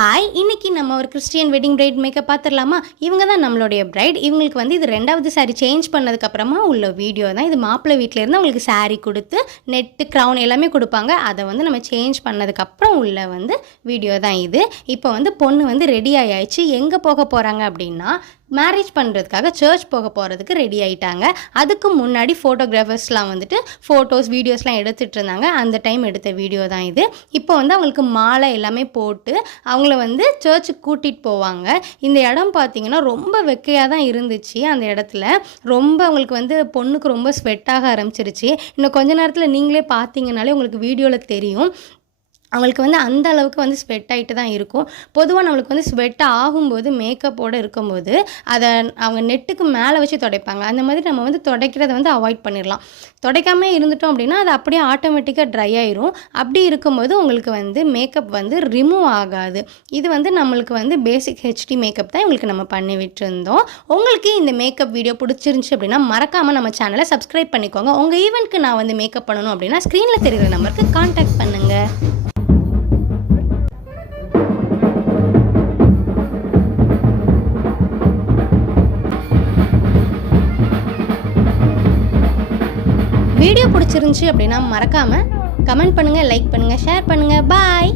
Hi, இன்னைக்கு நம்ம ஒரு கிறிஸ்டியன் வெட்டிங் பிரைட் மேக்கப் பார்த்துடலாமா? இவங்க தான் நம்மளுடைய பிரைட். இவங்களுக்கு வந்து இது 2வது சாரீ சேஞ்ச் பண்ணதுக்கப்புறமா உள்ள வீடியோ தான். இது மாப்பிள்ளை வீட்டிலேருந்து அவங்களுக்கு சாரீ கொடுத்து நெட்டு க்ரௌன் எல்லாமே கொடுப்பாங்க. அதை வந்து நம்ம சேஞ்ச் பண்ணதுக்கப்புறம் உள்ள வந்து வீடியோ தான் இது. இப்போ வந்து பொண்ணு வந்து ரெடி ஆயாச்சு. எங்கே போக போகிறாங்க அப்படின்னா, மேரேஜ் பண்ணுறதுக்காக சர்ச் போக போகிறதுக்கு ரெடி ஆகிட்டாங்க. அதுக்கு முன்னாடி ஃபோட்டோகிராஃபர்ஸ்லாம் வந்துட்டு ஃபோட்டோஸ் வீடியோஸ்லாம் எடுத்துகிட்டு இருந்தாங்க. அந்த டைம் எடுத்த வீடியோ தான் இது. இப்போ வந்து அவங்களுக்கு மாலை எல்லாமே போட்டு அவங்கள வந்து சர்ச்சுக்கு கூட்டிகிட்டு போவாங்க. இந்த இடம் பார்த்திங்கன்னா ரொம்ப வெக்கையாக தான் இருந்துச்சு. அந்த இடத்துல ரொம்ப அவங்களுக்கு வந்து பொண்ணுக்கு ரொம்ப ஸ்வெட் ஆக ஆரம்பிச்சிருச்சு. இன்னும் கொஞ்ச நேரத்தில் நீங்களே பார்த்தீங்கனாலே உங்களுக்கு வீடியோவில் தெரியும். அவங்களுக்கு வந்து அந்த அளவுக்கு வந்து ஸ்வெட் ஆகிட்டு தான் இருக்கும். பொதுவாக நம்மளுக்கு வந்து ஸ்வெட் ஆகும்போது மேக்கப்போடு இருக்கும்போது அதை அவங்க நெட்டுக்கு மேலே வச்சு துடைப்பாங்க. அந்த மாதிரி நம்ம வந்து துடைக்கிறத வந்து அவாய்ட் பண்ணிடலாம். துடைக்காமல் இருந்துட்டோம் அப்படின்னா அது அப்படியே ஆட்டோமேட்டிக்காக ட்ரை ஆயிரும். அப்படி இருக்கும்போது உங்களுக்கு வந்து மேக்கப் வந்து ரிமூவ் ஆகாது. இது வந்து நம்மளுக்கு வந்து பேசிக் ஹெச்டி மேக்கப் தான் இவங்களுக்கு நம்ம பண்ணி விட்டுருந்தோம். உங்களுக்கு இந்த மேக்கப் வீடியோ பிடிச்சிருந்துச்சி அப்படின்னா மறக்காமல் நம்ம சேனலை சப்ஸ்கிரைப் பண்ணிக்கோங்க. உங்கள் ஈவெண்ட்க்கு நான் வந்து மேக்கப் பண்ணணும் அப்படின்னா ஸ்க்ரீனில் தெரிகிற நம்பருக்கு கான்டாக்ட் பண்ணுங்கள். வீடியோ பிடிச்சிருந்துச்சி அப்படின்னா மறக்காமல் கமெண்ட் பண்ணுங்கள், லைக் பண்ணுங்கள், ஷேர் பண்ணுங்கள். பாய்.